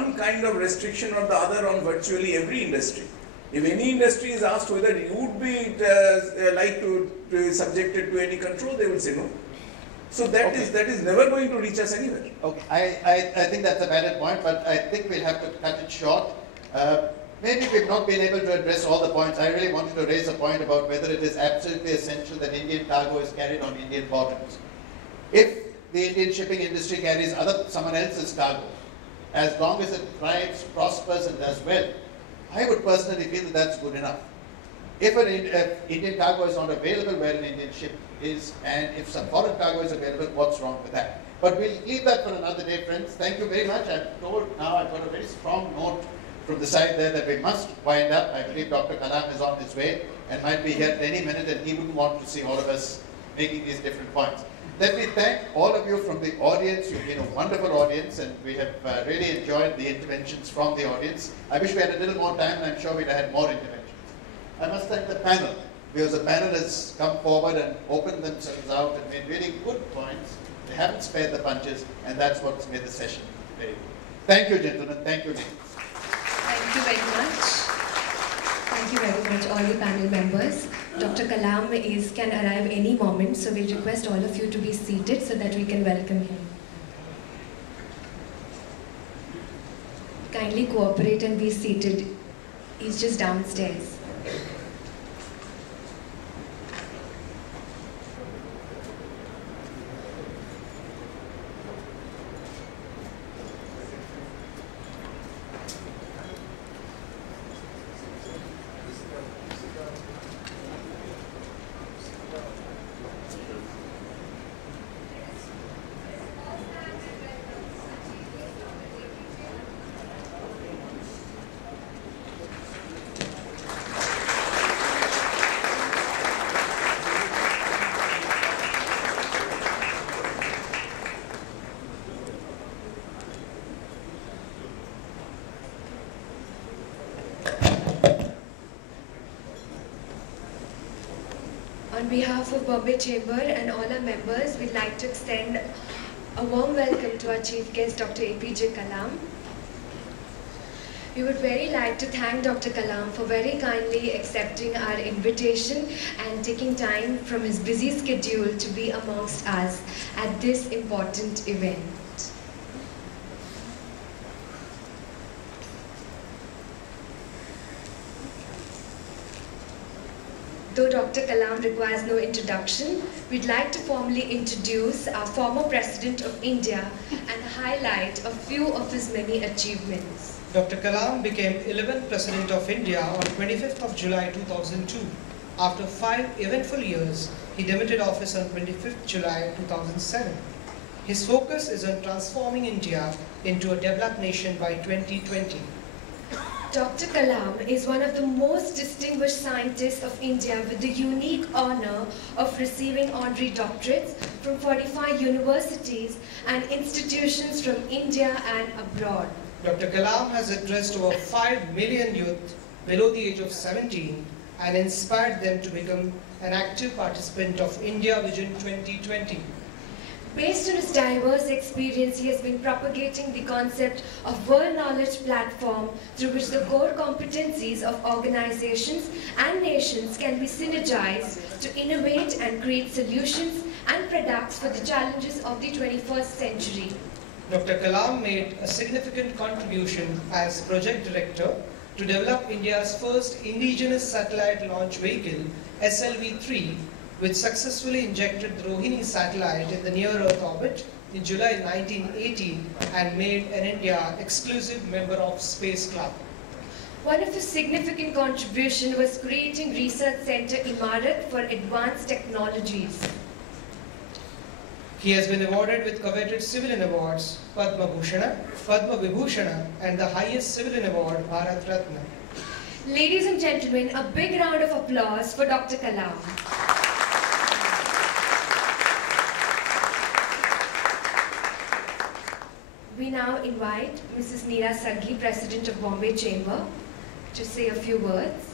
one kind of restriction or the other on virtually every industry. If any industry is asked whether you would be like to subjected to any control, they will say no. So that is never going to reach us anywhere. Okay, I think that's a valid point, but I think we'll have to cut it short. Maybe we've not been able to address all the points. I really wanted to raise a point about whether it is absolutely essential that Indian cargo is carried on Indian bottoms. If the Indian shipping industry carries someone else's cargo, as long as it thrives, prospers, and does well, I would personally feel that that's good enough. If an Indian cargo is not available where an Indian ship is, and if some foreign cargo is available, what's wrong with that? But we'll leave that for another day, friends. Thank you very much. I'm told now I've got a very strong note from the side there that we must wind up. I believe Dr. Kalam is on his way and might be here any minute, and he wouldn't want to see all of us making these different points. Let me thank all of you from the audience. You've been a wonderful audience, and we have really enjoyed the interventions from the audience. I wish we had a little more time, and I'm sure we'd have had more interventions. I must thank the panel, because the panel has come forward and opened themselves out and made really good points. They haven't spared the punches, and that's what's made the session very good. Thank you, gentlemen. Thank you, ladies. Thank you very much. Thank you very much, all the panel members. Dr. Kalam can arrive any moment, so we request all of you to be seated so that we can welcome him. Kindly cooperate and be seated. He's just downstairs. On behalf of Bombay Chamber and all our members, we'd like to extend a warm welcome to our chief guest, Dr. APJ Kalam. We would very like to thank Dr. Kalam for very kindly accepting our invitation and taking time from his busy schedule to be amongst us at this important event. Though Dr. Kalam requires no introduction, we'd like to formally introduce our former President of India and highlight a few of his many achievements. Dr. Kalam became 11th President of India on 25th of July 2002. After 5 eventful years, he demitted office on 25th July 2007. His focus is on transforming India into a developed nation by 2020. Dr. Kalam is one of the most distinguished scientists of India with the unique honor of receiving honorary doctorates from 45 universities and institutions from India and abroad. Dr. Kalam has addressed over 5 million youth below the age of 17 and inspired them to become an active participant of India Vision 2020. Based on his diverse experience, he has been propagating the concept of world knowledge platform through which the core competencies of organizations and nations can be synergized to innovate and create solutions and products for the challenges of the 21st century. Dr. Kalam made a significant contribution as project director to develop India's first indigenous satellite launch vehicle, SLV-3, which successfully injected the Rohini satellite in the near-Earth orbit in July 1918 and made an India exclusive member of Space Club. One of his significant contributions was creating Research Center Imarat for Advanced Technologies. He has been awarded with coveted civilian awards, Padma Bhushana, Padma Vibhushana, and the highest civilian award, Bharat Ratna. Ladies and gentlemen, a big round of applause for Dr. Kalam. We now invite Mrs. Neera Saghi, President of Bombay Chamber, to say a few words.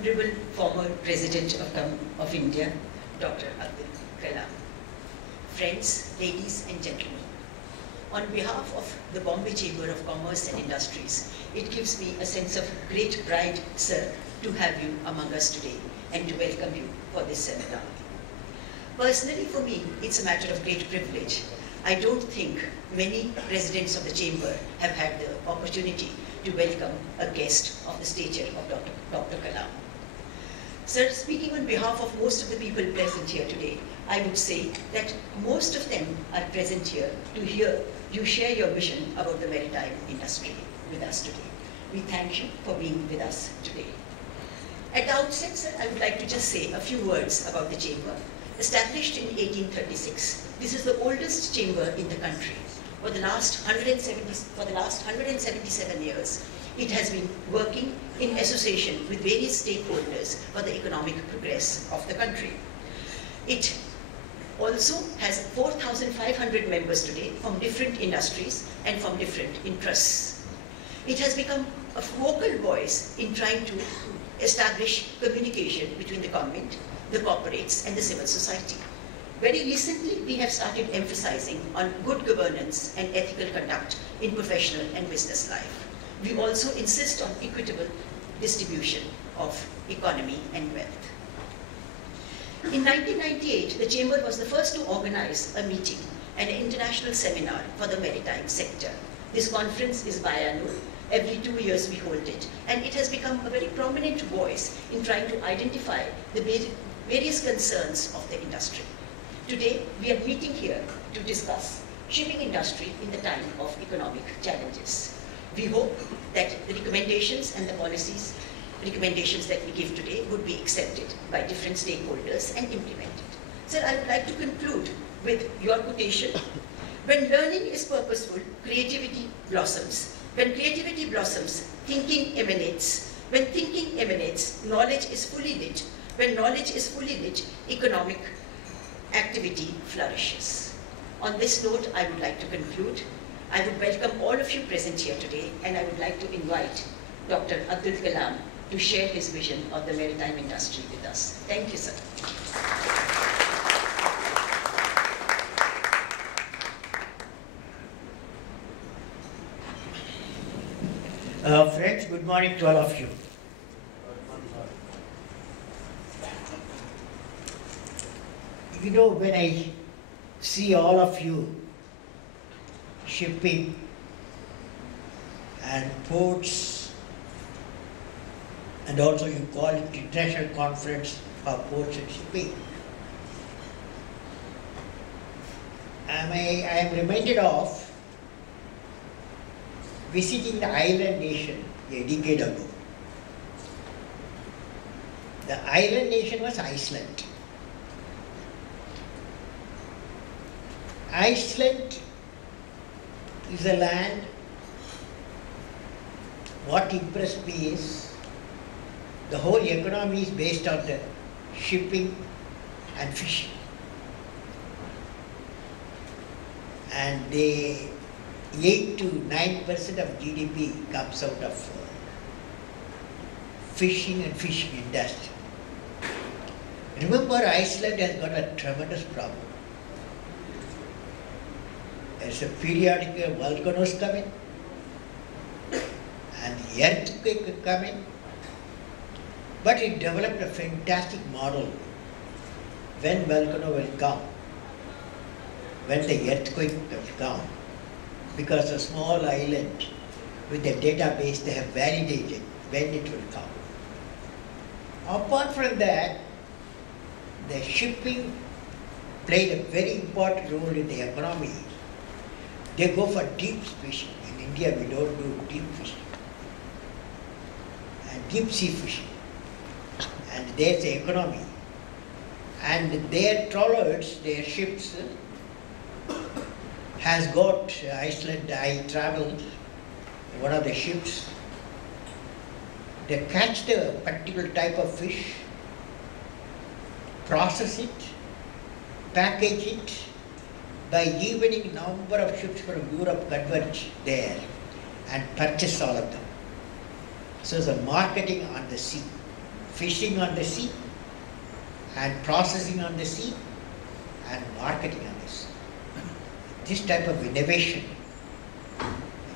Honorable former President of India, Dr. Abdul Kalam. Friends, ladies and gentlemen, on behalf of the Bombay Chamber of Commerce and Industries, it gives me a sense of great pride, sir, to have you among us today and to welcome you for this seminar. Personally, for me, it's a matter of great privilege. I don't think many presidents of the Chamber have had the opportunity to welcome a guest of the stature of Dr. Kalam. Sir, speaking on behalf of most of the people present here today, I would say that most of them are present here to hear you share your vision about the maritime industry with us today. We thank you for being with us today. At the outset, sir, I would like to just say a few words about the Chamber. Established in 1836, this is the oldest chamber in the country. For the last 177 years, it has been working in association with various stakeholders for the economic progress of the country. It also has 4,500 members today from different industries and from different interests. It has become a vocal voice in trying to establish communication between the government, the corporates, and the civil society. Very recently, we have started emphasizing on good governance and ethical conduct in professional and business life. We also insist on equitable distribution of economy and wealth. In 1998, the Chamber was the first to organize a meeting, an international seminar for the maritime sector. This conference is biannual. Every 2 years we hold it, and it has become a very prominent voice in trying to identify the various concerns of the industry. Today, we are meeting here to discuss shipping industry in the time of economic challenges. We hope that the recommendations and the policies, recommendations that we give today would be accepted by different stakeholders and implemented. Sir, I would like to conclude with your quotation. When learning is purposeful, creativity blossoms. When creativity blossoms, thinking emanates. When thinking emanates, knowledge is fully lit. When knowledge is fully lit, economic activity flourishes. On this note, I would like to conclude. I would welcome all of you present here today, and I would like to invite Dr. Abdul Kalam to share his vision of the maritime industry with us. Thank you, sir. Friends, good morning to all of you. You know, when I see all of you shipping and ports, and also you call it International Conference for Ports and Shipping, I am reminded of visiting the island nation a decade ago. The island nation was Iceland. Iceland is a land, what impressed me is the whole economy is based on the shipping and fishing. And 8 to 9% of GDP comes out of fishing and fishing industry. Remember, Iceland has got a tremendous problem. There's a periodic volcanoes coming, and the earthquake coming, but it developed a fantastic model when volcano will come, when the earthquake will come, because a small island with a database they have validated when it will come. Apart from that, the shipping played a very important role in the economy. They go for deep fishing. In India, we don't do deep fishing and deep sea fishing. And there's the economy. And their trawlers, their ships, has got Iceland. I traveled one of the ships. They catch the particular type of fish, process it, package it. By evening, number of ships from Europe converge there and purchase all of them. So the marketing on the sea. fishing on the sea, and processing on the sea, and marketing on the sea. This type of innovation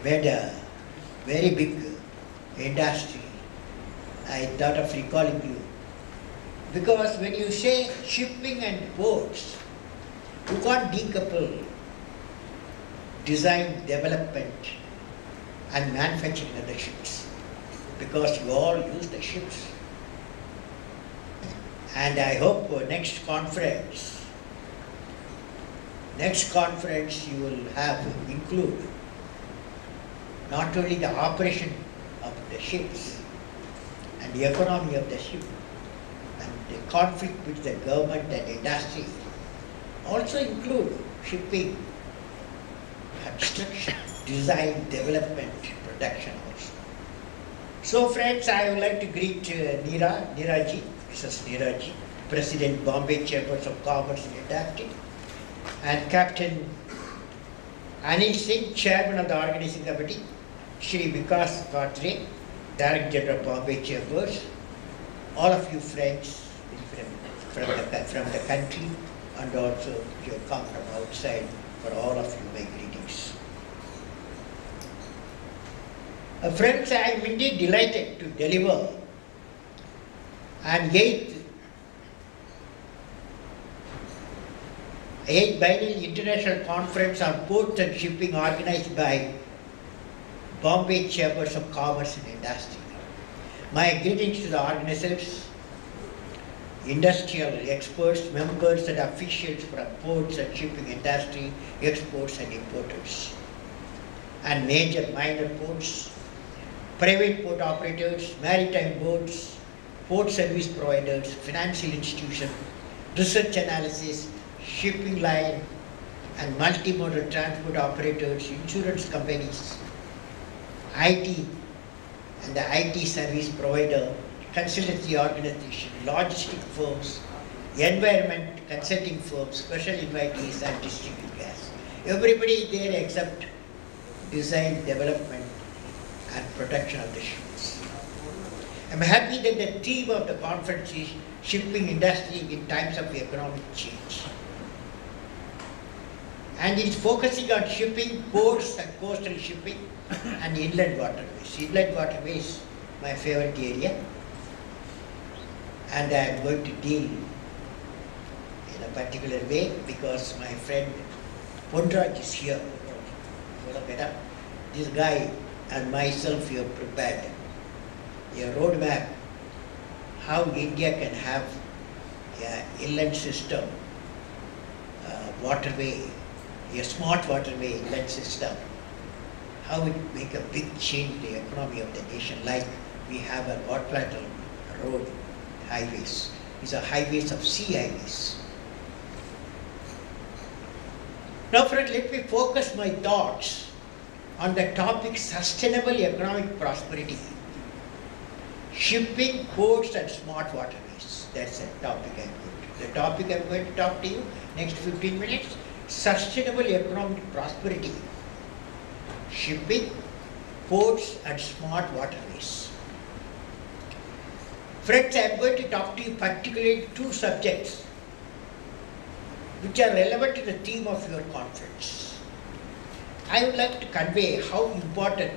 made a very big industry. I thought of recalling you. Because when you say shipping and ports, you can't decouple design, development, and manufacturing of the ships, because you all use the ships. And I hope next conference you will have include not only the operation of the ships and the economy of the ship and the conflict with the government and industry, also include shipping, construction, design, development, production also. So friends, I would like to greet Neeraji, Mrs. Neeraji, President, Bombay Chambers of Commerce and Industry, and Captain Anil Singh, Chairman of the Organizing Committee, Shri Vikas Katre, Director General of Bombay Chambers, all of you friends from the country, and also you have come from outside. For all of you, my greetings. Friends, I am indeed delighted to deliver an 8th Biennial International Conference on Ports and Shipping organized by Bombay Chambers of Commerce and Industry. My greetings to the organizers, industrial experts, members and officials from ports and shipping industry, exports and importers, and major minor ports, private port operators, maritime boats, port service providers, financial institutions, research analysis, shipping line and multimodal transport operators, insurance companies, IT and the IT service provider, consultancy organization, logistic firms, environment consulting firms, special invitees and distributed gas. Everybody is there except design, development and protection of the ships. I'm happy that the theme of the conference is shipping industry in times of economic change. And it's focusing on shipping, ports and coastal shipping and inland waterways. Inland waterways, my favorite area. And I am going to deal in a particular way because my friend Pondraj is here. This guy and myself we have prepared a roadmap how India can have an inland system, waterway, a smart waterway inland system, how it make a big change in the economy of the nation, like we have a quadrilateral road highways. These are highways of sea highways. Now friend, let me focus my thoughts on the topic sustainable economic prosperity, shipping, ports and smart waterways. That's the topic I'm going to. The topic I'm going to talk to you next 15 minutes, sustainable economic prosperity, shipping, ports and smart waterways. Friends, I am going to talk to you particularly two subjects which are relevant to the theme of your conference. I would like to convey how important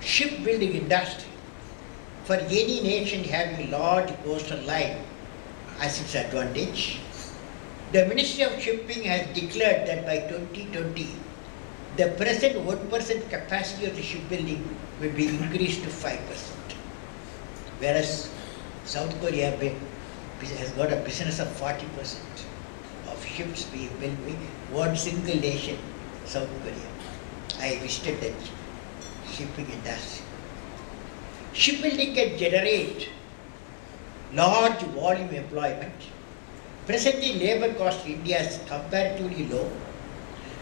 shipbuilding industry for any nation having a large coastal line has its advantage. The Ministry of Shipping has declared that by 2020, the present 1% capacity of the shipbuilding will be increased to 5%. Whereas South Korea has got a business of 40% of ships being built by one single nation, South Korea. I visited that shipping industry. Shipbuilding can generate large volume employment. Presently, labor cost in India is comparatively low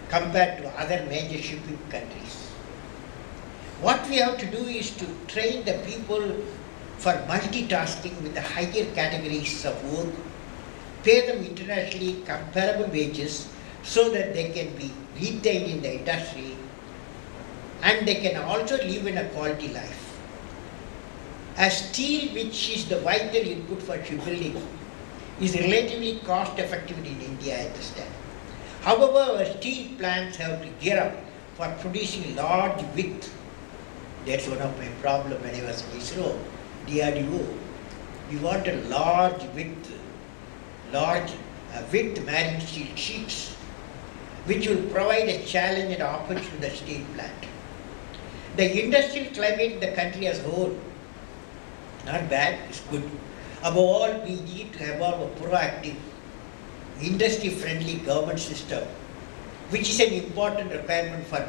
compared to other major shipping countries. What we have to do is to train the people for multitasking with the higher categories of work, pay them internationally comparable wages so that they can be retained in the industry and they can also live in a quality life. as steel, which is the vital input for shipbuilding, is relatively cost effective in India, I understand. However, our steel plants have to gear up for producing large width. That's one of my problems when I was in ISRO, DRDO. We want a large width marine steel sheets, which will provide a challenge and opportunity to the steel plant. The industrial climate in the country as a whole, not bad, it's good. Above all, we need to evolve a proactive, industry-friendly government system, which is an important requirement for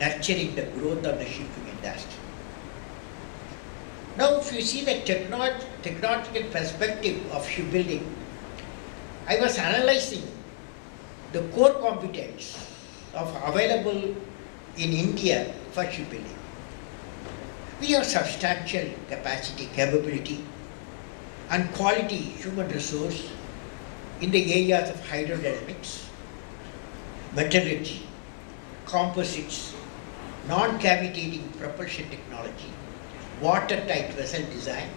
nurturing the growth of the shipping industry. Now, if you see the technological perspective of shipbuilding, I was analyzing the core competence available in India for shipbuilding. We have substantial capacity, capability, and quality human resource in the areas of hydrodynamics, metallurgy, composites, non-cavitating propulsion technology, watertight vessel design,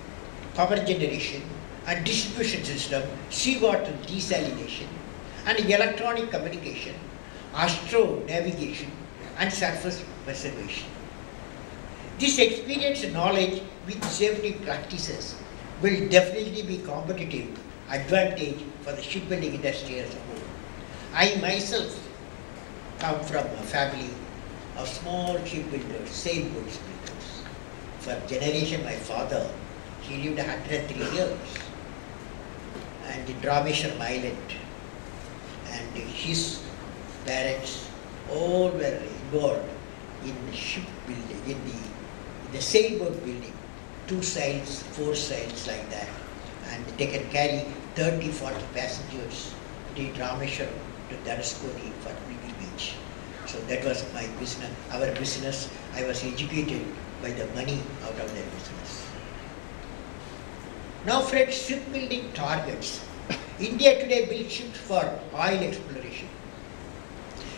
power generation and distribution system, seawater desalination, and electronic communication, astro navigation, and surface preservation. This experience and knowledge with safety practices will definitely be competitive advantage for the shipbuilding industry as a whole. I myself come from a family of small shipbuilders, sailboats builders. For generation, my father, he lived 103 years, and in Rameshwaram Island, and his parents all were involved in shipbuilding, in the sailboat building, 2 sails, 4 sails like that, and they can carry 30, 40 passengers between Rameshwaram to Dhanushkodi for pilgrimage. So that was my business, our business. I was educated by the money out of their business. Now friends, shipbuilding targets. India today builds ships for oil exploration,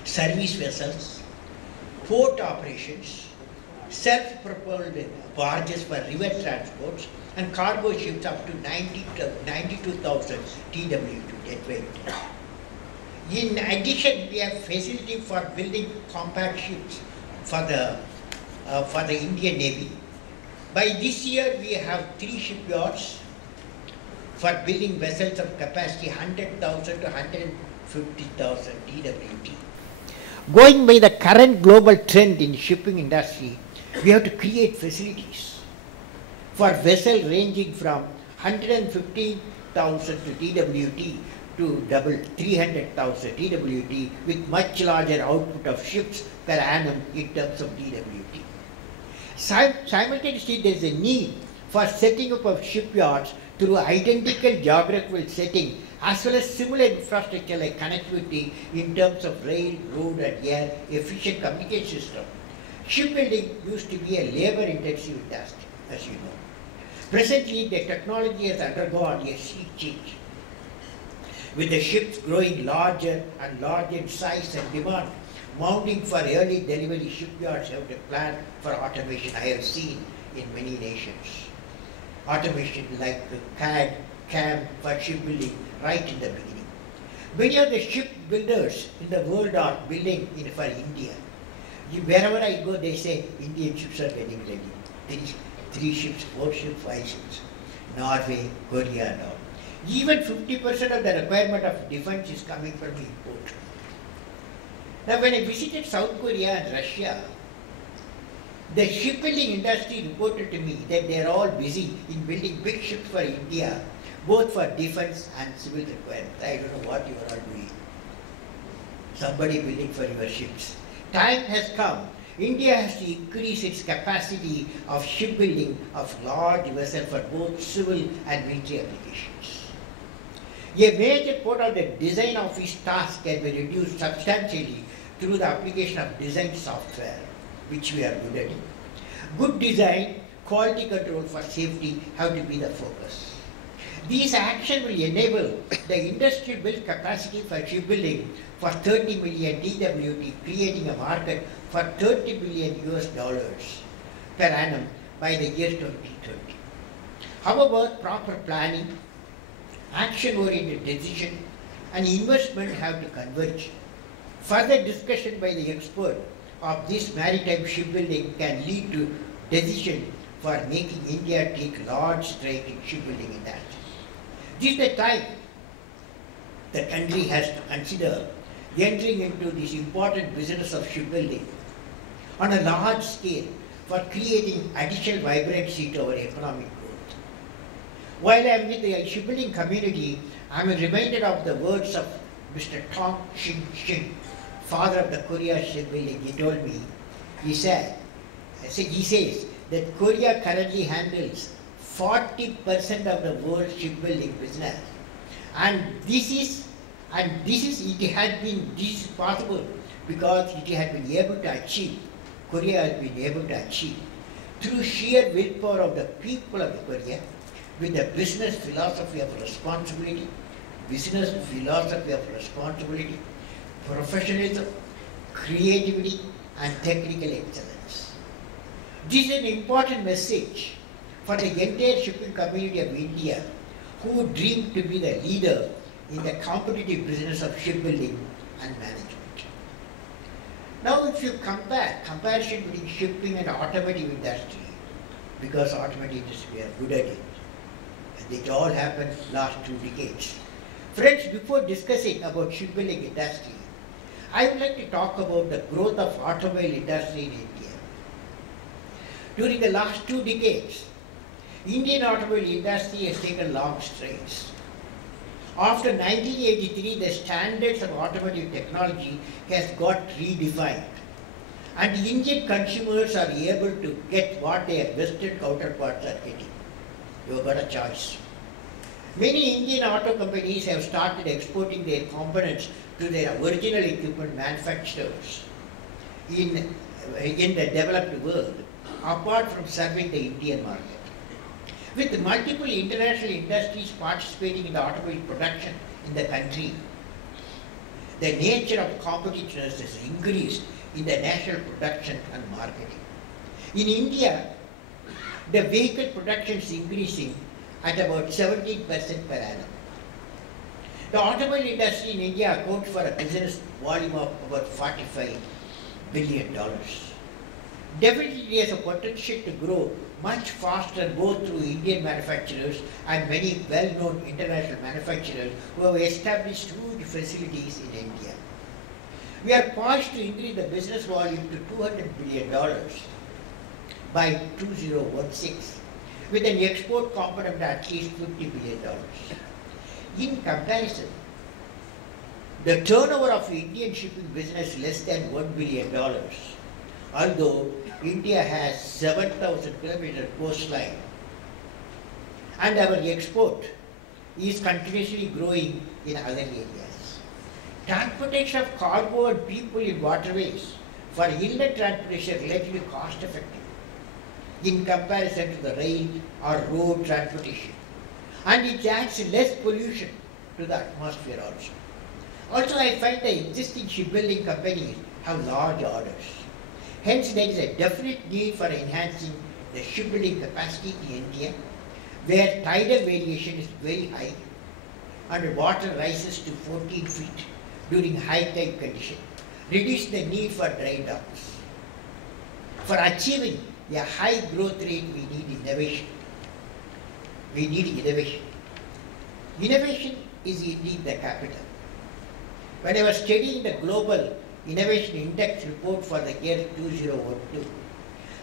service vessels, port operations, self-propelled barges for river transports, and cargo ships up to 92,000 TWT deadweight. In addition, we have facility for building compact ships for the Indian Navy. By this year, we have 3 shipyards for building vessels of capacity 100,000 to 150,000 TWT. Going by the current global trend in shipping industry, we have to create facilities for vessels ranging from 150,000 to TWT to double 300,000 TWT with much larger output of ships per annum in terms of TWT. Simultaneously, there is a need for setting up of shipyards through identical geographical setting as well as similar infrastructure like connectivity in terms of rail, road and air efficient communication system. Shipbuilding used to be a labor-intensive industry, as you know. Presently, the technology has undergone a sea change, with the ships growing larger and larger in size and demand, mounting for early delivery. Shipyards have a plan for automation. I have seen in many nations. Automation like the CAD, CAM for shipbuilding right in the beginning. Many of the shipbuilders in the world are building for India. Wherever I go, they say Indian ships are getting ready. 3 ships, 4 ships, 5 ships. Norway, Korea and all. Even 50% of the requirement of defense is coming from import. Now when I visited South Korea and Russia, the shipbuilding industry reported to me that they are all busy in building big ships for India, both for defense and civil requirements. I don't know what you are all doing. Somebody building for your ships. Time has come. India has to increase its capacity of shipbuilding of large vessels for both civil and military applications. A major part of the design office task can be reduced substantially through the application of design software, which we are good at. Good design, quality control for safety have to be the focus. These actions will enable the industry to build capacity for shipbuilding for 30 million TWT, creating a market for $30 billion per annum by the year 2020. However, proper planning, action-oriented decision, and investment have to converge. Further discussion by the expert of this maritime shipbuilding can lead to decision for making India take large strides in shipbuilding industry. This is the time the country has to consider entering into this important business of shipbuilding on a large scale for creating additional vibrancy to our economic growth. While I am with the shipbuilding community, I am reminded of the words of Mr. Tong Shin Shin, father of the Korea shipbuilding. He told me, he says that Korea currently handles 40% of the world shipbuilding business, and this is possible because it has been able to achieve. Korea has been able to achieve through sheer willpower of the people of Korea, with the business philosophy of responsibility, professionalism, creativity, and technical excellence. This is an important message for the entire shipping community of India, who dream to be the leader in the competitive business of shipbuilding and management. Now, if you comparison between shipping and automotive industry, because automotive industry we are good at it, and it all happened last 2 decades. Friends, before discussing about shipbuilding industry, I would like to talk about the growth of automobile industry in India. During the last 2 decades, Indian automobile industry has taken long strides. After 1983, the standards of automotive technology has got redefined, and Indian consumers are able to get what their Western counterparts are getting. You have got a choice. Many Indian auto companies have started exporting their components to their original equipment manufacturers in the developed world, apart from serving the Indian market. With multiple international industries participating in the automobile production in the country, the nature of competitiveness has increased in the national production and marketing. In India, the vehicle production is increasing at about 17% per annum. The automobile industry in India accounts for a business volume of about $45 billion. Definitely has a potential to grow much faster both through Indian manufacturers and many well-known international manufacturers who have established huge facilities in India. We are poised to increase the business volume to $200 billion by 2016, with an export component of at least $50 billion. In comparison, the turnover of Indian shipping business is less than $1 billion, although India has 7,000 kilometer coastline, and our export is continuously growing in other areas. Transportation of cargo and people in waterways for inland transportation is relatively cost effective in comparison to the rail or road transportation, and it adds less pollution to the atmosphere also. Also, I find the existing shipbuilding companies have large orders. Hence, there is a definite need for enhancing the shipbuilding capacity in India, where tidal variation is very high and water rises to 14 feet during high tide condition, reduce the need for dry docks. For achieving a high growth rate, we need innovation. Innovation is indeed the capital. When I was studying the Global Innovation Index report for the year 2012,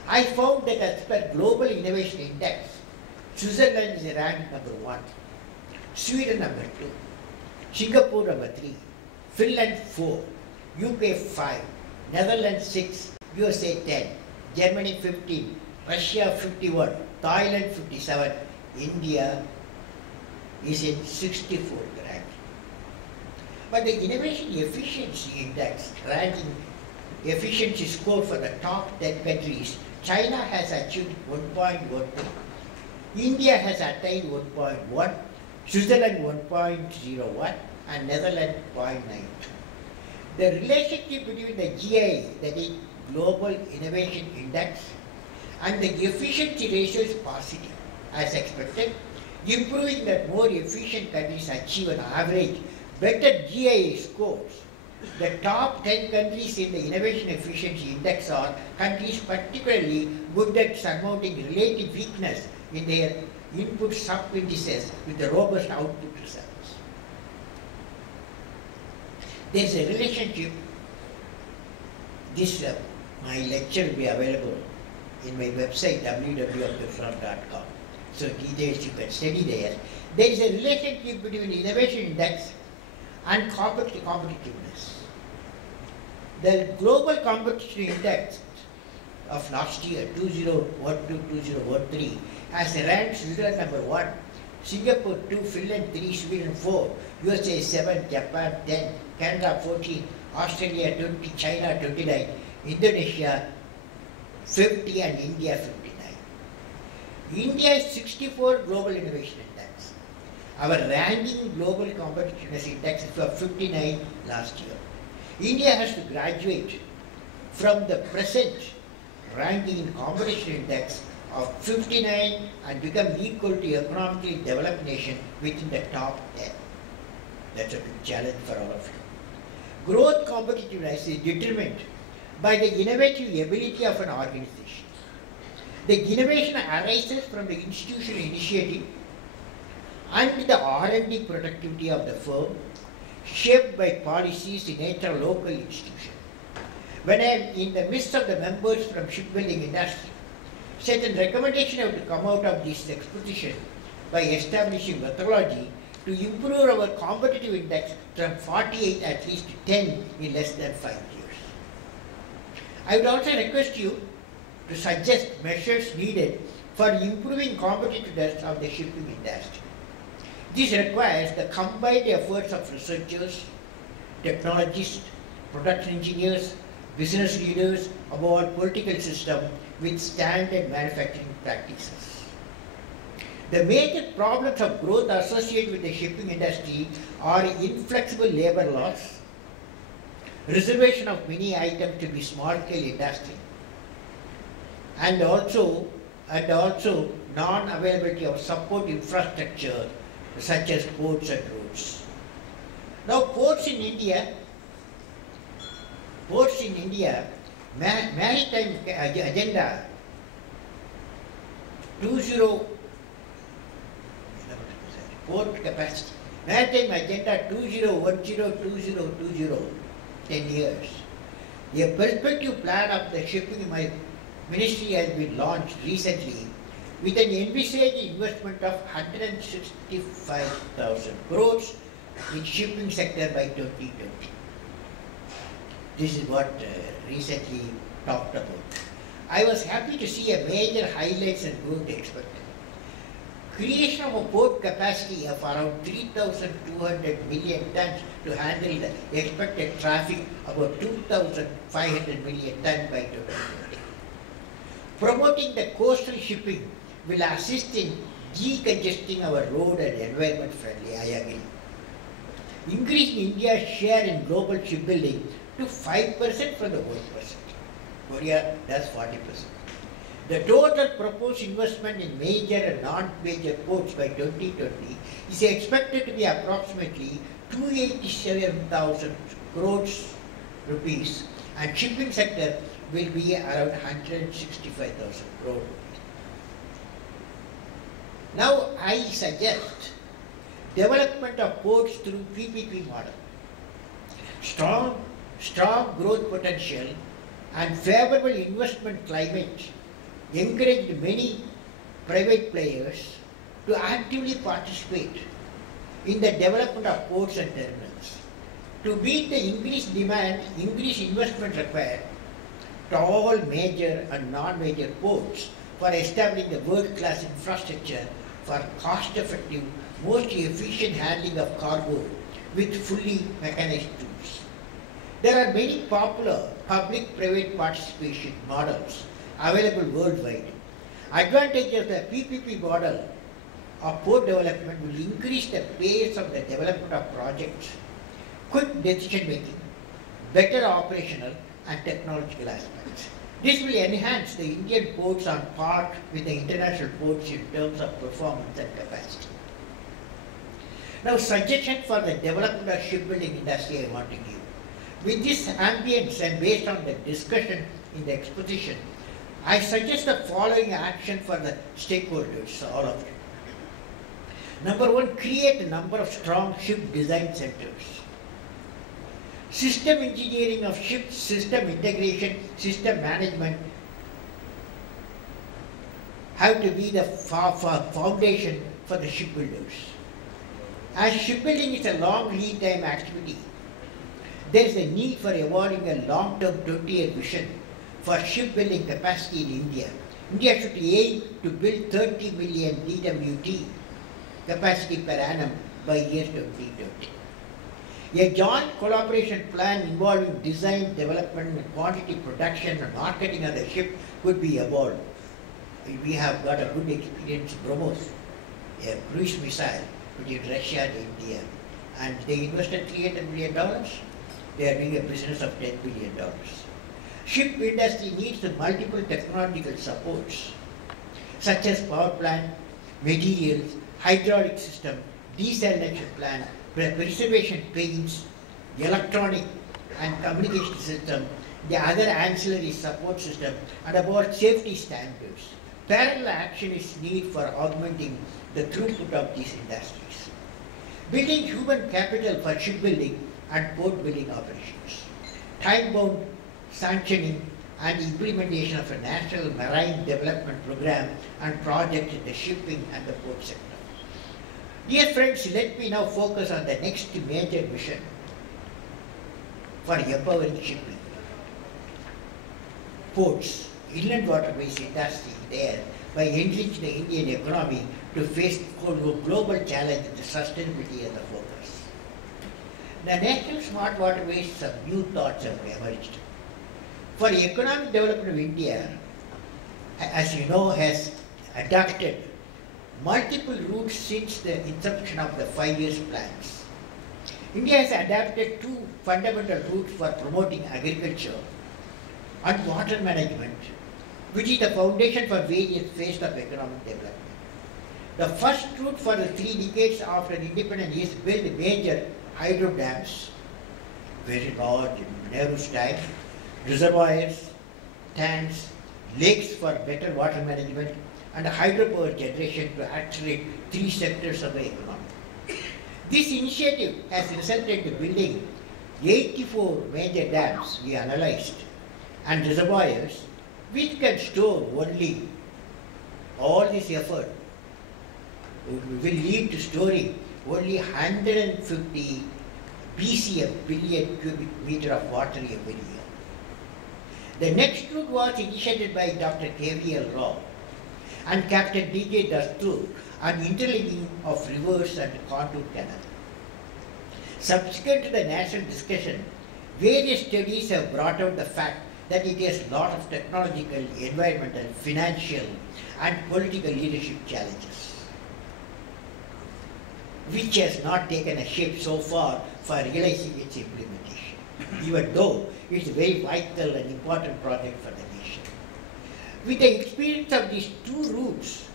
I found that as per Global Innovation Index, Switzerland is ranked number 1, Sweden number 2, Singapore number 3, Finland 4, UK 5, Netherlands 6, USA 10, Germany 15, Russia 51, Thailand 57, India is in 64th rank. But the Innovation Efficiency Index ranking efficiency score for the top 10 countries, China has achieved 1.13, India has attained 1.1, Switzerland 1.01, and Netherlands 0.92. The relationship between the GI, that is Global Innovation Index, and the efficiency ratio is positive. as expected, improving that more efficient countries achieve an average better GIA scores. The top 10 countries in the Innovation Efficiency Index are countries particularly good at surmounting relative weakness in their input sub-indices with a robust output results. There is a relationship. My lecture will be available in my website www.abdulsalam.com. So details you can study there. There is a relationship between Innovation Index and competitiveness. The Global Competition Index of last year, 2012-2013, has ranked Switzerland number 1, Singapore 2, Finland 3, Sweden 4, USA 7, Japan 10, Canada 14, Australia 20, China 29, Indonesia 50 and India 59. India is 64 Global Innovation Index. Our ranking Global Competitiveness Index was 59 last year. India has to graduate from the present ranking in Competition Index of 59 and become equal to economically developed nation within the top 10. That's a big challenge for all of you. Growth competitiveness is determined by the innovative ability of an organization. The innovation arises from the institutional initiative and the R&D productivity of the firm, shaped by policies in nature of local institution. When I am in the midst of the members from shipbuilding industry, certain recommendations have to come out of this exposition by establishing methodology to improve our competitive index from 48 at least to 10 in less than 5 years. I would also request you to suggest measures needed for improving competitiveness of the shipping industry. This requires the combined efforts of researchers, technologists, production engineers, business leaders, above all political system with standard manufacturing practices. The major problems of growth associated with the shipping industry are inflexible labor laws, reservation of many items to be small-scale industry, and also non-availability of support infrastructure such as ports and roads. Now ports in India, Maritime Agenda 20, port capacity, Maritime Agenda 2010-2020, 10 years. A perspective plan of the shipping ministry has been launched recently with an envisaged investment of 165,000 crores in shipping sector by 2020. This is what recently talked about. I was happy to see a major highlights and growth expected. Creation of a port capacity of around 3,200 million tons to handle the expected traffic about 2,500 million tons by 2020. Promoting the coastal shipping will assist in decongesting our road and environment friendly, I agree. Increasing India's share in global shipbuilding to 5% from the 1%. Korea does 40%. The total proposed investment in major and non-major ports by 2020 is expected to be approximately 287,000 crores rupees, and shipping sector will be around 165,000 crores rupees. Now I suggest development of ports through PPP model. Strong growth potential and favorable investment climate encouraged many private players to actively participate in the development of ports and terminals. To meet the increased demand, increased investment required to all major and non-major ports for establishing the world-class infrastructure for cost-effective, most efficient handling of cargo with fully mechanized tools. There are many popular public-private participation models available worldwide. Advantage of the PPP model of port development will increase the pace of the development of projects, quick decision making, better operational and technological aspects. This will enhance the Indian ports on par with the international ports in terms of performance and capacity. Now, suggestion for the development of shipbuilding industry I want to give. With this ambience and based on the discussion in the exposition, I suggest the following action for the stakeholders, all of you. Number one, create a number of strong ship design centers. System engineering of ships, system integration, system management have to be the foundation for the shipbuilders. As shipbuilding is a long lead time activity, there is a need for evolving a long-term 20-year vision for shipbuilding capacity in India. India should aim to build 30 million DWT capacity per annum by year 2030. A joint collaboration plan involving design, development, and quantity production and marketing of the ship could be evolved. We have got a good experience, BrahMos, a cruise missile between Russia and India, and they invested $300 million. They are doing a business of $10 billion. Ship industry needs multiple technological supports, such as power plant, materials, hydraulic system, desalination plant, preservation paints, electronic and communication system, the other ancillary support system, and about safety standards. Parallel action is needed for augmenting the throughput of these industries. Building human capital for shipbuilding and port building operations. Time-bound sanctioning and implementation of a national marine development program and project in the shipping and the port sector. Dear friends, let me now focus on the next major mission for empowering shipping. Ports, inland waterways industry there by enriching the Indian economy to face global challenge and the sustainability as the focus. The National Smart Waterways, some new thoughts have emerged. For economic development of India, as you know, has adopted multiple routes since the inception of the 5 years plans. India has adapted two fundamental routes for promoting agriculture and water management, which is the foundation for various phases of economic development. The first route for the 3 decades after independence is build major hydro dams, very large in Nehru's time, reservoirs, tanks, lakes for better water management, and hydropower generation to accelerate 3 sectors of the economy. This initiative has resulted in building 84 major dams we analyzed and reservoirs which can store only, all this effort will lead to storing only 150 BCM, billion cubic meter of water every year. The next route was initiated by Dr. K.V.L. Rao and Captain D.J. Dastur on interlinking of rivers and contour canal. Subsequent to the national discussion, various studies have brought out the fact that it has a lot of technological, environmental, financial and political leadership challenges, which has not taken a shape so far for realizing its implementation, even though it's a very vital and important project for the nation. With the experience of these 2 routes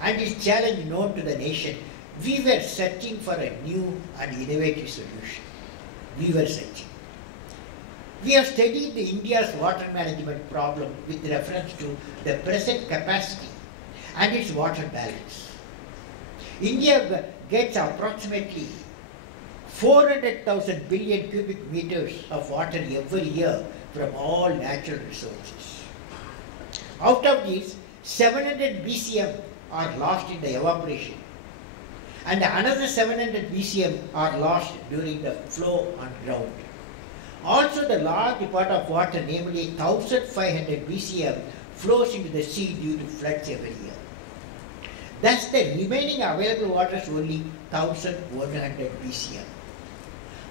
and its challenge known to the nation, we were searching for a new and innovative solution. We were searching. We have studied the India's water management problem with reference to the present capacity and its water balance. India gets approximately 400,000 billion cubic meters of water every year from all natural resources. Out of these, 700 BCM are lost in the evaporation, and another 700 BCM are lost during the flow on ground. Also, the large part of water, namely 1,500 BCM, flows into the sea due to floods every year. Thus, the remaining available water is only 1,100 BCM.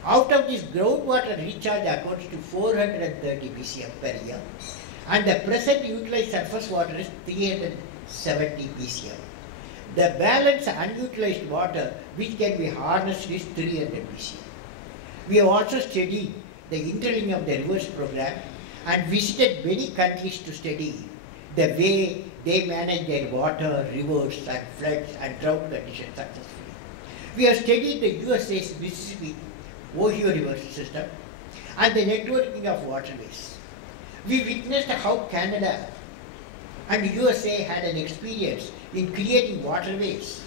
Out of this, groundwater recharge accounts to 430 BCM per year, and the present utilized surface water is 370 BCM. The balance unutilized water which can be harnessed is 300 BCM. We have also studied the interlinking of the rivers program and visited many countries to study the way they manage their water, rivers, and floods and drought conditions successfully. We have studied the USA's Mississippi Ohio River system and the networking of waterways. We witnessed how Canada and USA had an experience in creating waterways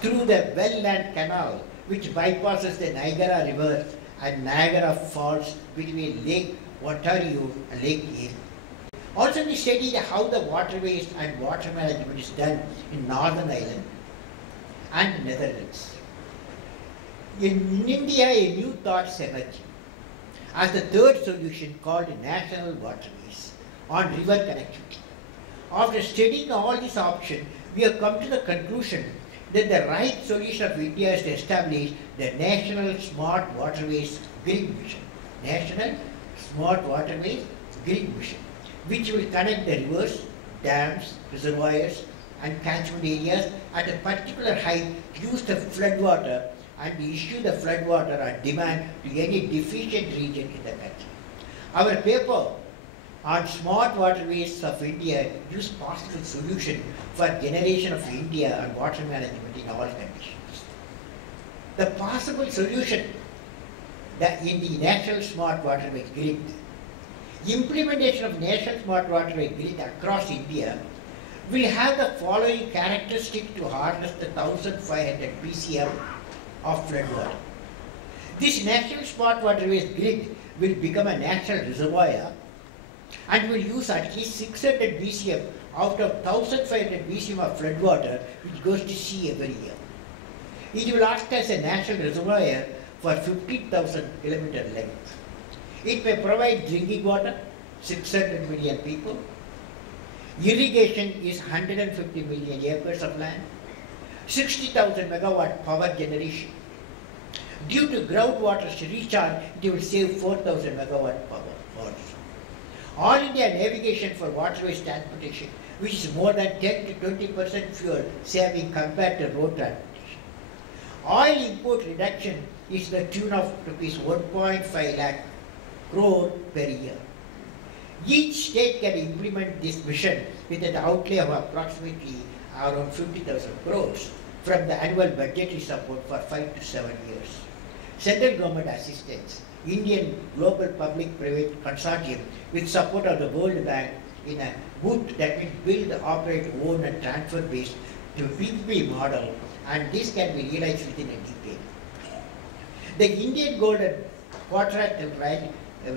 through the Welland Canal, which bypasses the Niagara River and Niagara Falls between Lake Ontario and Lake Erie. Also, we studied how the waterways and water management is done in Northern Ireland and Netherlands. In India, a new thought is emerging as the third solution called national waterways on river connectivity. After studying all these options, we have come to the conclusion that the right solution of India is to establish the National Smart Waterways Grid Mission. National Smart Waterways Grid Mission, which will connect the rivers, dams, reservoirs, and catchment areas at a particular height to use the floodwater and issue the floodwater on demand to any deficient region in the country. Our paper on smart waterways of India gives possible solution for generation of India and water management in all conditions. The possible solution that in the National Smart Waterways Grid, implementation of National Smart Waterways Grid across India will have the following characteristic to harness the 1,500 BCM of floodwater. This National Smart Waterways Grid will become a natural reservoir and will use at least 600 BCM out of 1,500 BCM of floodwater which goes to sea every year. It will act as a natural reservoir for 15,000 kilometer length. It may provide drinking water, 600 million people. Irrigation is 150 million acres of land. 60,000 megawatt power generation. Due to groundwater recharge, it will save 4,000 megawatt power. All India navigation for waterways transportation, which is more than 10 to 20% fuel saving compared to road transportation. Oil import reduction is the tune of rupees 1.5 lakh crore per year. Each state can implement this mission with an outlay of approximately around 50,000 crores from the annual budgetary support for 5 to 7 years. Central government assistance, Indian Global Public-Private Consortium with support of the World Bank in a boot that will build, operate, own and transfer based to PPP model, and this can be realized within a decade. The Indian Golden Quadrilateral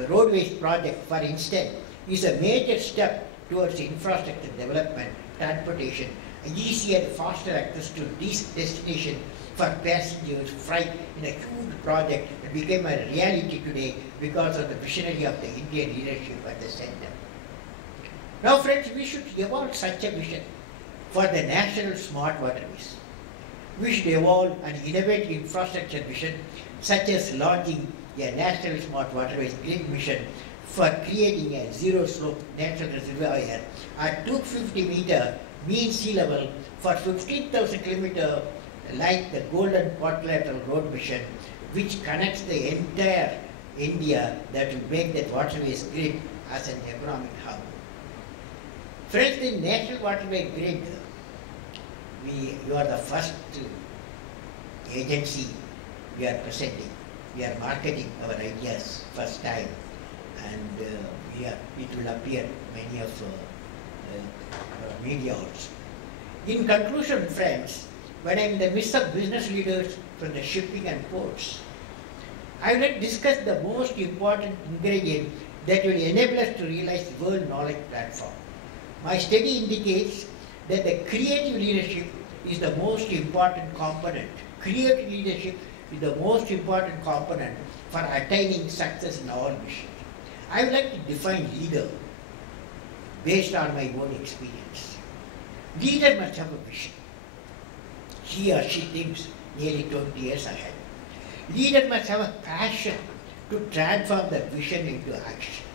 Roadways project, for instance, is a major step towards infrastructure development, transportation, easier and faster access to this destination for passengers, freight in a huge project that became a reality today because of the visionary of the Indian leadership at the center. Now friends, we should evolve such a vision for the national smart waterways. We should evolve an innovative infrastructure vision such as launching a national smart waterways grid mission for creating a zero-slope natural reservoir at 250 meter mean sea level for 15,000 kilometers like the Golden Quadrilateral Road Mission, which connects the entire India, that will make that waterways grid as an economic hub. Friends, the National Waterway Grid, you are the first agency we are presenting. We are marketing our ideas first time, and it will appear many of media also. In conclusion, friends, when I am in the midst of business leaders from the shipping and ports, I will discuss the most important ingredient that will enable us to realize the world knowledge platform. My study indicates that the creative leadership is the most important component. Creative leadership is the most important component for attaining success in all missions. I would like to define leader based on my own experience. Leader must have a vision. He or she thinks nearly 20 years ahead. Leader must have a passion to transform the vision into action.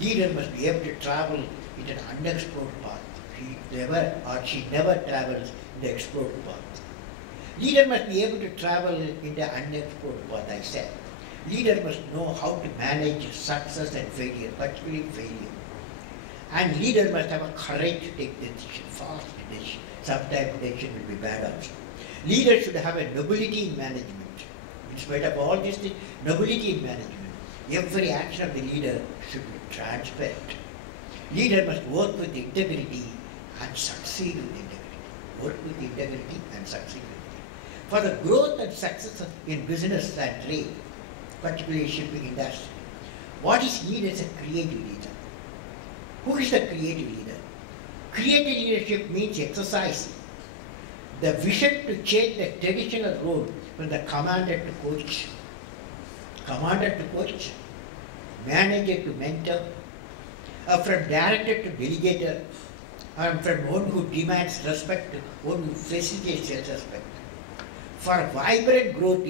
Leader must be able to travel in an unexplored path. He never or she never travels in the explored path. Leader must be able to travel in the unexplored path, I said. Leader must know how to manage success and failure, particularly failure. And leader must have a courage to take decision, fast decision. Sometimes decision will be bad also. Leader should have a nobility in management. In spite of all these things, nobility in management. Every action of the leader should be transparent. Leader must work with integrity and succeed with integrity. Work with integrity and succeed with integrity. For the growth and success in business and trade, particularly shipping industry, what is needed is a creative leader. Who is the creative leader? Creative leadership means exercising the vision to change the traditional role from the commander to coach, manager to mentor, from director to delegator, and from one who demands respect to one who facilitates respect. For vibrant growth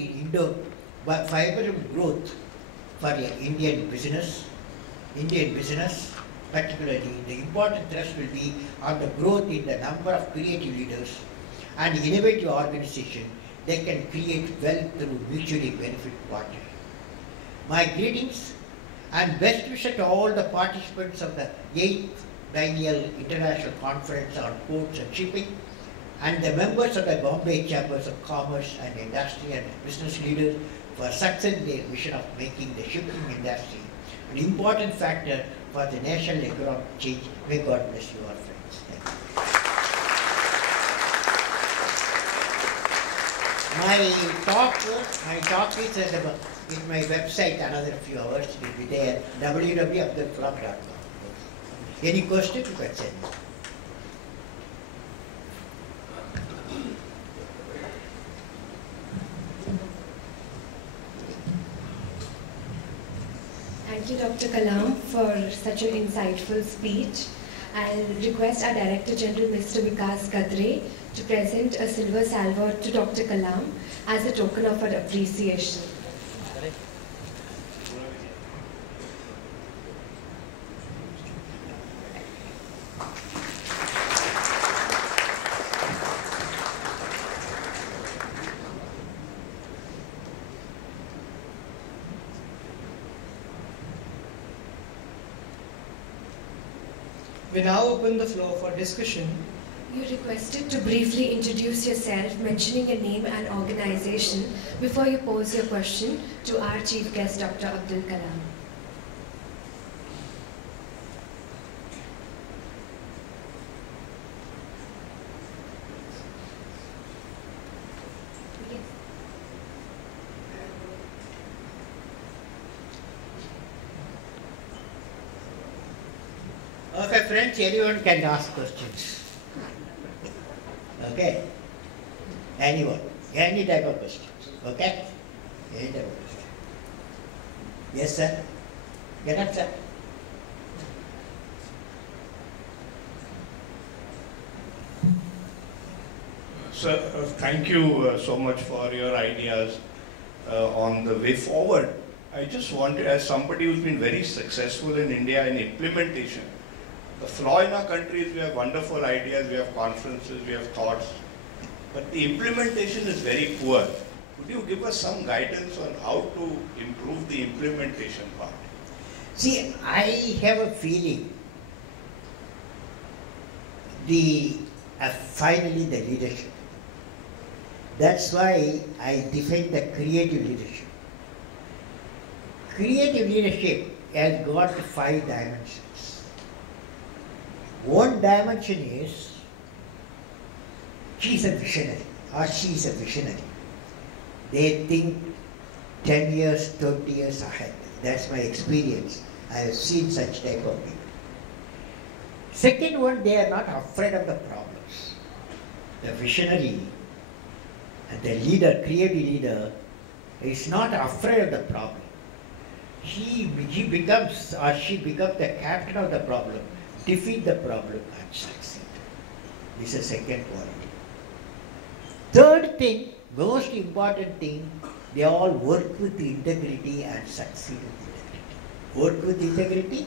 for Indian business, particularly the important thrust will be on the growth in the number of creative leaders and innovative organizations that can create wealth through mutually benefit partnership. My greetings and best wishes to all the participants of the 8th Biennial International Conference on Ports and Shipping and the members of the Bombay Chambers of Commerce and Industry and business leaders for success in their mission of making the shipping industry an important factor for the national economic change. May God bless you all, friends. Thank you. My talk is in my website. Another few hours it will be there. www.abdulkalam.com. Any question you can send me. Thank you, Dr. Kalam, for such an insightful speech. I'll request our Director General, Mr. Vikas Kadre, to present a silver salver to Dr. Kalam as a token of our appreciation. We now open the floor for discussion. You're requested to briefly introduce yourself, mentioning your name and organization before you pose your question to our Chief Guest, Dr. Abdul Kalam. Okay, friends, anyone can ask questions. Okay? Anyone, any type of questions. Okay? Any type of question. Yes, sir? Get up, sir. Sir, thank you so much for your ideas on the way forward. I just want to, as somebody who's been very successful in India in implementation, the flaw in our country is we have wonderful ideas, we have conferences, we have thoughts, but the implementation is very poor. Could you give us some guidance on how to improve the implementation part? See, I have a feeling finally the leadership. That's why I defend the creative leadership. Creative leadership has got 5 dimensions. One dimension is she's a visionary or she's a visionary. They think 10 years, 20 years ahead. That's my experience. I have seen such type of people. Second one, they are not afraid of the problems. The visionary and the leader, creative leader, is not afraid of the problem. He becomes or she becomes the captain of the problem, defeat the problem and succeed. This is the second point. Third thing, most important thing, they all work with integrity and succeed with integrity. Work with integrity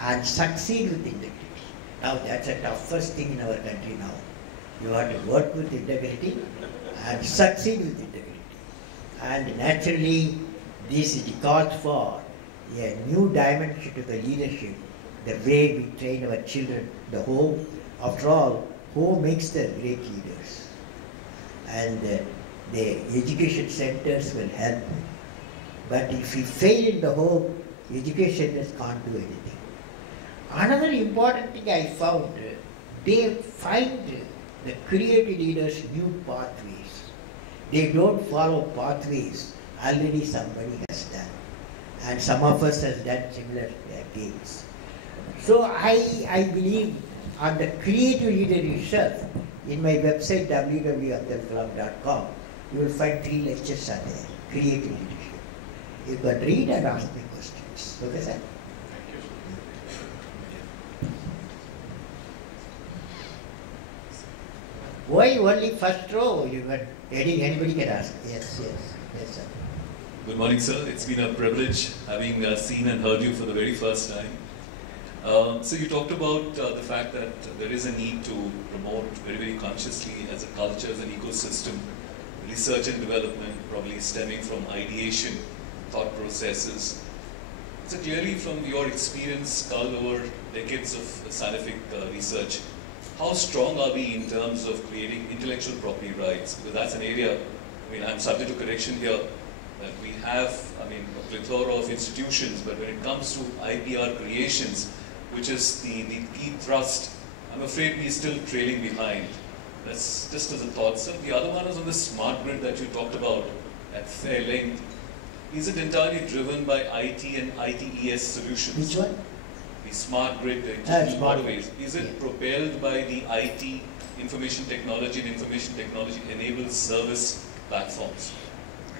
and succeed with integrity. Now that's the toughest thing in our country now. You have to work with integrity and succeed with integrity. And naturally, this calls for a new dimension to the leadership, the way we train our children, the home. After all, home makes the great leaders. And the education centers will help. But if we fail in the home, education just can't do anything. Another important thing I found, they find the creative leaders new pathways. They don't follow pathways already somebody has done. And some of us has done similar things. So I believe on the creative leader itself, in my website www.abdulkalam.com, you will find 3 lectures are there, creative leadership. You can read and ask me questions. Okay, sir? Why only first row? You got anybody can ask. Yes, sir. Good morning, sir. It's been a privilege having seen and heard you for the very first time. So you talked about the fact that there is a need to promote very, very consciously as a culture, as an ecosystem, research and development, probably stemming from ideation, thought processes. So clearly from your experience, Carl, over decades of scientific research, how strong are we in terms of creating intellectual property rights? Because that's an area, I mean, I'm subject to correction here, that we have, I mean, a plethora of institutions, but when it comes to IPR creations, which is the key thrust, I'm afraid we're still trailing behind. That's just as a thought, sir. The other one is on the smart grid that you talked about at fair length. Is it entirely driven by IT and ITES solutions? Which one? The smart grid, the smart waterways. Is it propelled by the IT, information technology, and information technology enabled service platforms?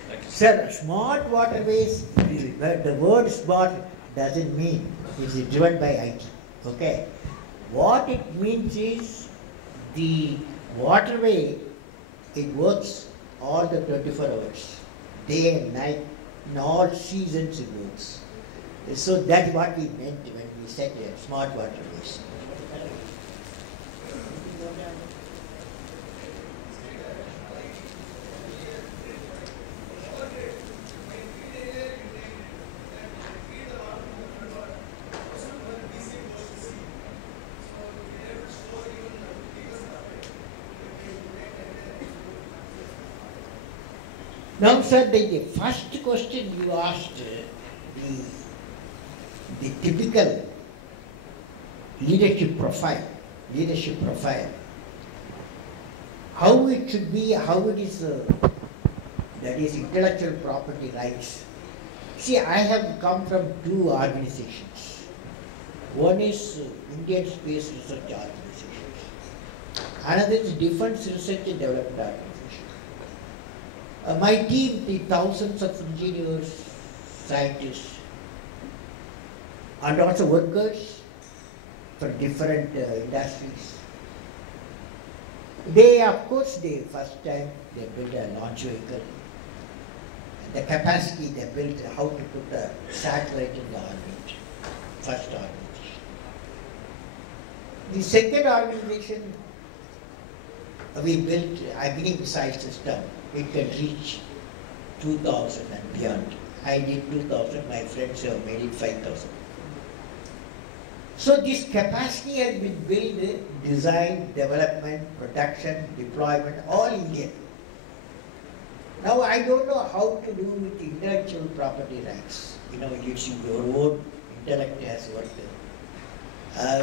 Thank you. Sir, smart waterways, the word smart doesn't mean it's driven by IT. Okay? What it means is the waterway, it works all the 24 hours, day and night, in all seasons it works. So that's what we meant when we said smart waterways. Now, sir, the first question you asked, the typical leadership profile, how it should be, how it is, that is intellectual property rights. See, I have come from 2 organizations. One is Indian Space Research Organization. Another is Defense Research and Development Organization. My team, the thousands of engineers, scientists, and also workers from different industries. They, of course, first time they built a launch vehicle. The capacity they built, how to put a satellite in the orbit, first organization. The second organization, we built Agni missile system. It can reach 2,000 and beyond. I did 2,000, my friends have made it 5,000. So this capacity has been built, design, development, production, deployment, all Indian. Now I don't know how to do with intellectual property rights. You know, it's your own intellect has worked.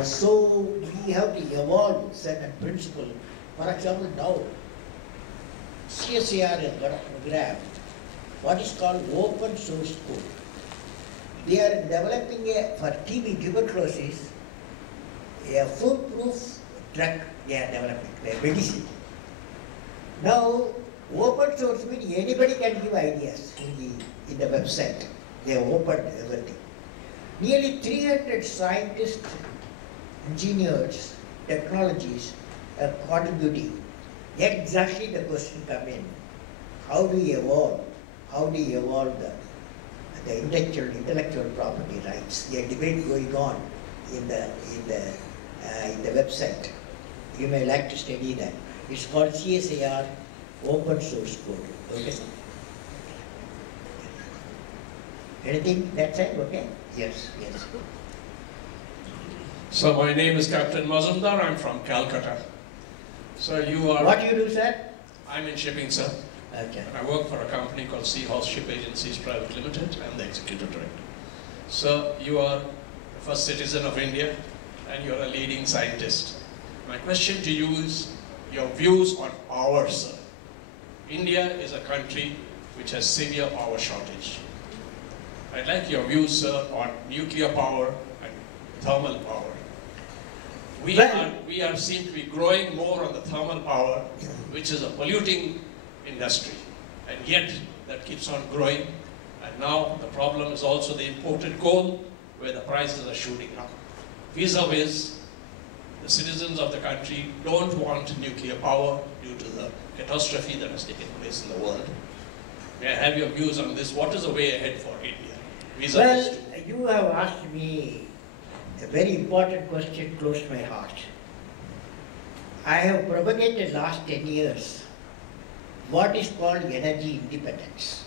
So we have to evolve certain principles. For example, now CSIR has got a program, what is called open source code. They are developing for TB, tuberculosis, a foolproof drug they are developing, a medicine. Now, open source means anybody can give ideas in the website. They have opened everything. Nearly 300 scientists, engineers, technologies are contributing. Exactly the question come in. How do you evolve? How do you evolve the intellectual property rights? There is debate going on in the website. You may like to study that. It's called CSIR Open Source Code. Okay, sir? Anything that side? Okay? Yes, yes. So my name is Captain Mazumdar. I'm from Calcutta. So you are... What do you do, sir? I'm in shipping, sir. Okay. And I work for a company called Seahorse Ship Agencies Private Limited. I'm the executive director. So you are the first citizen of India and you're a leading scientist. My question to you is your views on power, sir. India is a country which has severe power shortage. I'd like your views, sir, on nuclear power and thermal power. We seem to be growing more on the thermal power, which is a polluting industry, and yet that keeps on growing. And now the problem is also the imported coal, where the prices are shooting up. Vis-a-vis, the citizens of the country don't want nuclear power due to the catastrophe that has taken place in the world. May I have your views on this? What is the way ahead for India? Well, you have asked me a very important question close to my heart. I have propagated last 10 years what is called energy independence.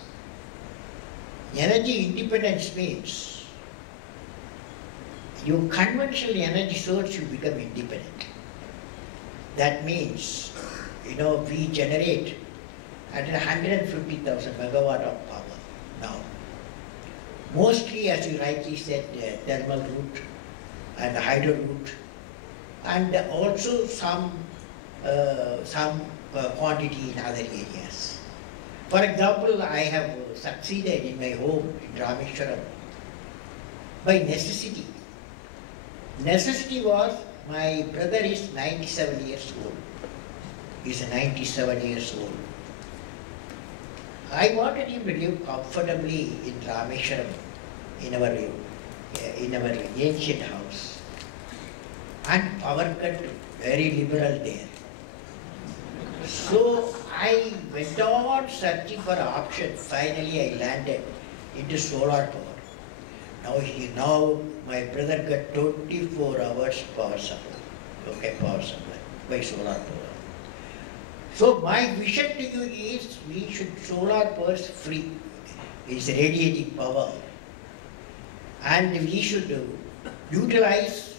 Energy independence means your conventional energy source should become independent. That means, we generate 150,000 megawatt of power now. Mostly, as you rightly said, thermal route and hydro route, and also some quantity in other areas. For example, I have succeeded in my home in Rameshwaram by necessity. Necessity was, my brother is 97 years old. He's 97 years old. I wanted him to live comfortably in Rameshwaram, in our ancient house. And power cut, very liberal there. So I went on searching for options. Finally I landed into solar power. Now my brother got 24 hours power supply. Okay, power supply by solar power. So my vision to you is we should solar power free. It's radiating power. And we should utilize,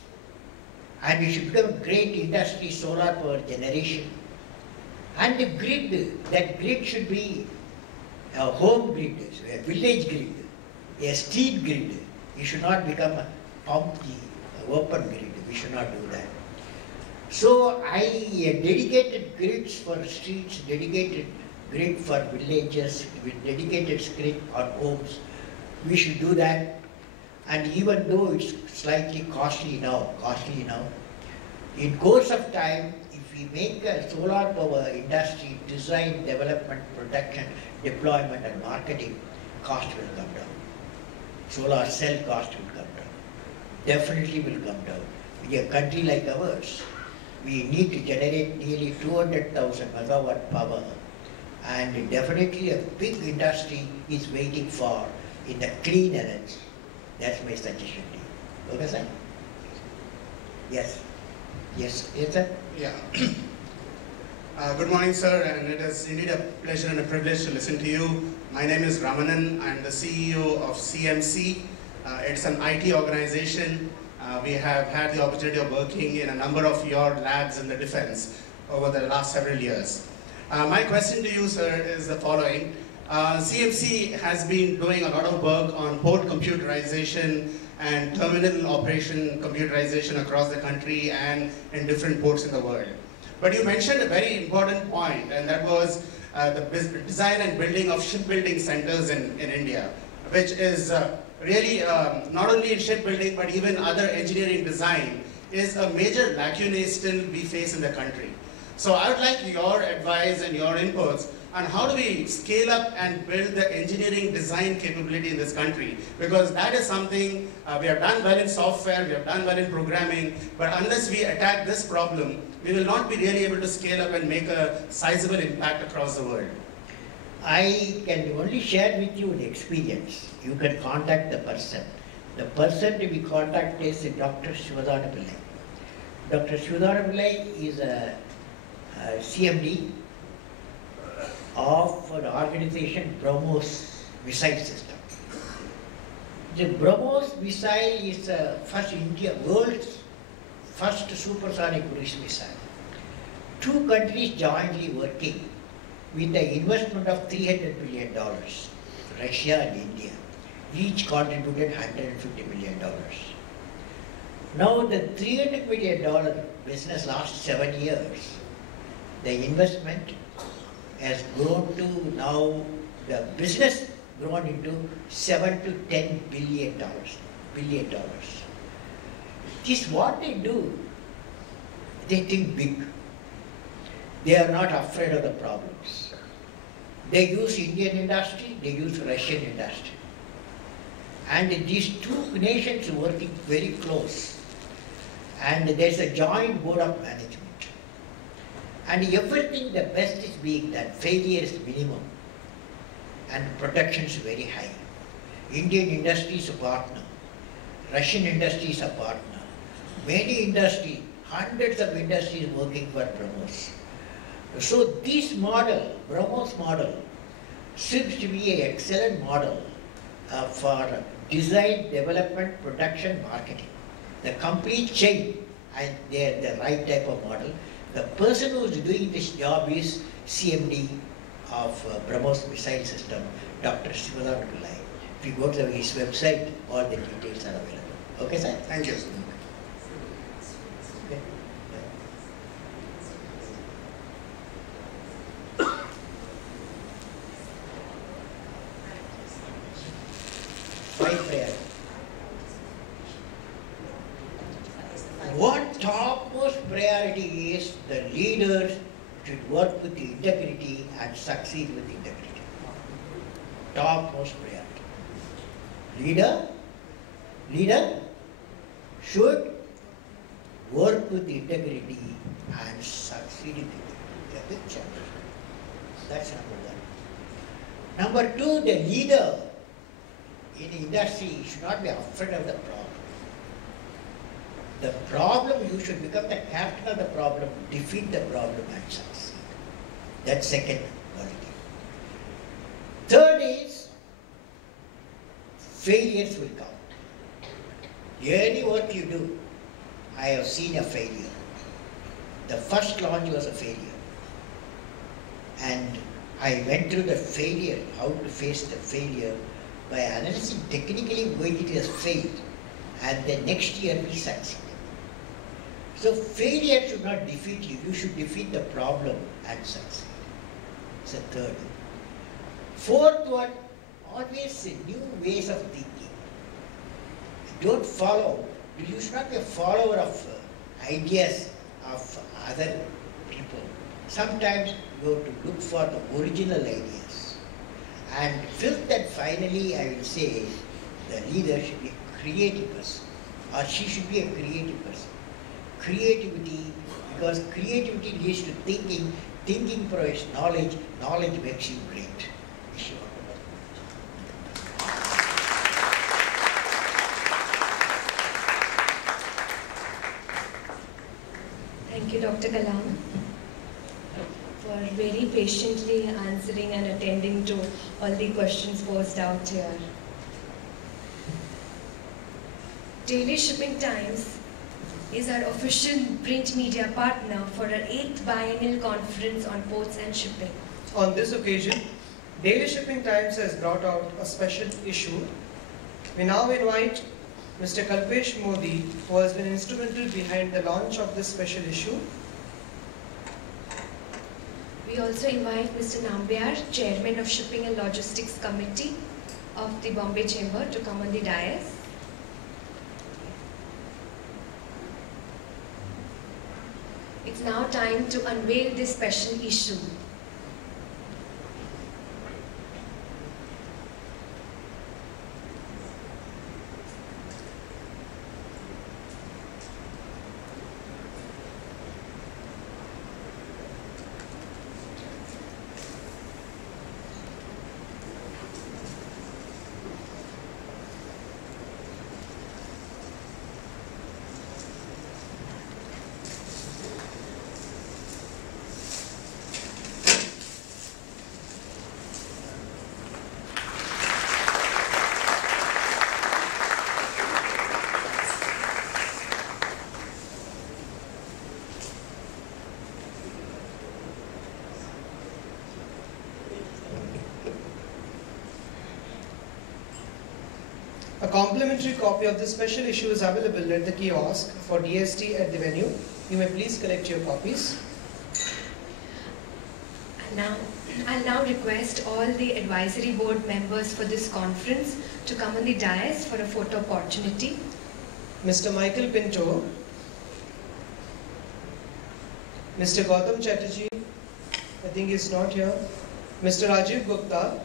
and we should become a great industry, solar power generation. And the grid, that grid should be a home grid, a village grid, a street grid. It should not become a pumpy, open grid. We should not do that. So I dedicated grids for streets, dedicated grid for villages, with dedicated grid on homes. We should do that. And even though it's slightly costly now, in course of time, if we make a solar power industry, design, development, production, deployment and marketing, cost will come down. Solar cell cost will come down. Definitely will come down. In a country like ours, we need to generate nearly 200,000 megawatt power, and definitely a big industry is waiting for in the clean energy. That's my suggestion to you. Okay, sir? Yes. Yes, yes, sir? Yeah. Good morning, sir, and it is indeed a pleasure and a privilege to listen to you. My name is Ramanan. I'm the CEO of CMC. It's an IT organization. We have had the opportunity of working in a number of your labs in the defense over the last several years. My question to you, sir, is the following. CMC has been doing a lot of work on port computerization and terminal operation computerization across the country and in different ports in the world. But you mentioned a very important point, and that was the design and building of shipbuilding centers in India, which is really not only in shipbuilding but even other engineering design is a major lacuna still we face in the country. So I would like your advice and your inputs on how do we scale up and build the engineering design capability in this country, because that is something we have done well in software, we have done well in programming, but unless we attack this problem, we will not be really able to scale up and make a sizable impact across the world. I can only share with you the experience. You can contact the person. The person to be contacted is Dr. Shivadana Pillai. Dr. Shivadana Pillai is a CMD of an organization, BrahMos Missile System. The BrahMos missile is the first world's first supersonic cruise missile. Two countries jointly working with the investment of $300 billion, Russia and India, each contributed $150 million. Now the $300 million business last 7 years, the investment has grown to now, the business grown into $7 to $10 billion. This is what they do. They think big. They are not afraid of the problems. They use Indian industry, they use Russian industry. And these two nations working very close. And there's a joint board of management. And everything, the best is being done. Failure is minimum. And protection is very high. Indian industry is a partner. Russian industry is a partner. Many industries, hundreds of industries working for BrahMos. So this model, BrahMos model, seems to be an excellent model for design, development, production, marketing. The complete chain, and they are the right type of model. The person who is doing this job is CMD of BrahMos Missile System, Dr. Sivaram Pillai. If you go to his website, all the details are available. Okay, sir? Thank you. Okay. Five prayer. What topmost priority is the leaders should work with integrity and succeed with integrity. Topmost priority. Leader should work with integrity and succeed in integrity. A big challenge. That's number one. Number two, the leader in the industry should not be afraid of the problem. The problem, you should become the captain of the problem, defeat the problem and succeed. That's second quality. Third is, failures will come. Any work you do, I have seen a failure. The first launch was a failure. And I went through the failure, how to face the failure, by analyzing technically why it has failed. And the next year we succeeded. So failure should not defeat you. You should defeat the problem and succeed. It's the third. Fourth one, always new ways of thinking. Don't follow. You should not be a follower of ideas of other people. Sometimes you have to look for the original ideas. And fifth and finally, I will say, the leader should be a creative person, or she should be a creative person. Creativity, because creativity leads to thinking, thinking provides knowledge, knowledge makes you great. Thank you, Dr. Kalam, for very patiently answering and attending to all the questions posed out here. Daily Shipping Times is our official print media partner for our 8th biennial conference on ports and shipping. On this occasion, Daily Shipping Times has brought out a special issue. We now invite Mr. Kalpesh Modi, who has been instrumental behind the launch of this special issue. We also invite Mr. Nambiar, Chairman of Shipping and Logistics Committee of the Bombay Chamber, to come on the dais. It's now time to unveil this special issue. A complimentary copy of this special issue is available at the kiosk for DST at the venue. You may please collect your copies. I'll now request all the advisory board members for this conference to come on the dais for a photo opportunity. Mr. Michael Pinto, Mr. Gautam Chatterjee, I think he's not here, Mr. Rajiv Gupta,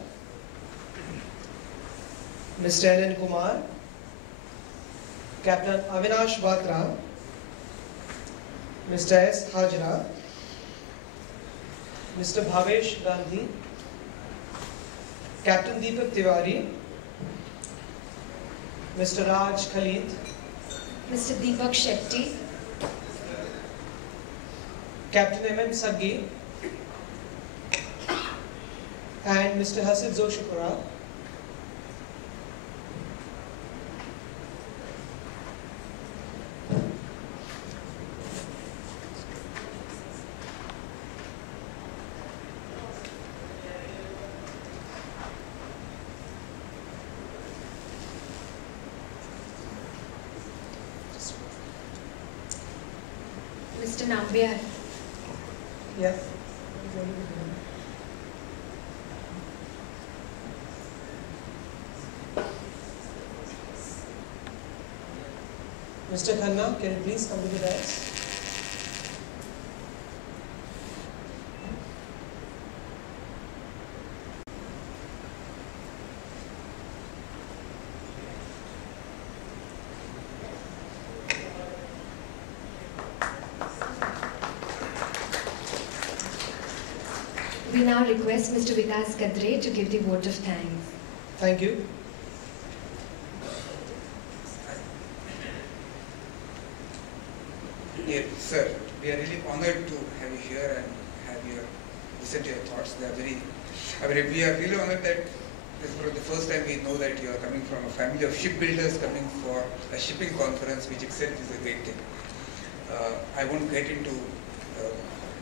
Mr. N. Kumar, Captain Avinash Batra, Mr. S. Hajra, Mr. Bhavesh Gandhi, Captain Deepak Tiwari, Mr. Raj Khalid, Mr. Deepak Shetty, Captain M.M. Saggi, and Mr. Hasid Zoshipura. Mr. Nambiar. Yeah. Mr. Khanna, can you please come to the dais? We now request Mr. Vikas Kadre to give the vote of thanks. Thank you. Dear sir, we are really honored to have you here and have your listen to your thoughts. They are very. I mean, we are really honored that this is the first time we know that you are coming from a family of shipbuilders coming for a shipping conference, which itself is a great thing. I won't get into.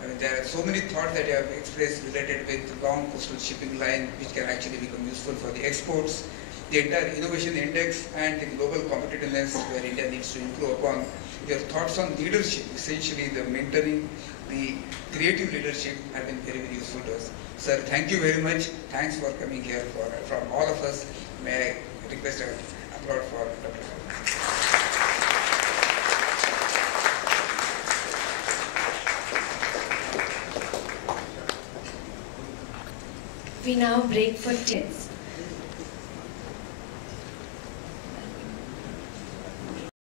I mean, there are so many thoughts that you have expressed related with long coastal shipping line, which can actually become useful for the exports, the entire innovation index, and the global competitiveness where India needs to improve upon. Your thoughts on leadership, essentially the mentoring, the creative leadership, have been very, very useful to us. Sir, thank you very much. Thanks for coming here from all of us. May I request an applause for Dr. We now break for 10 minutes.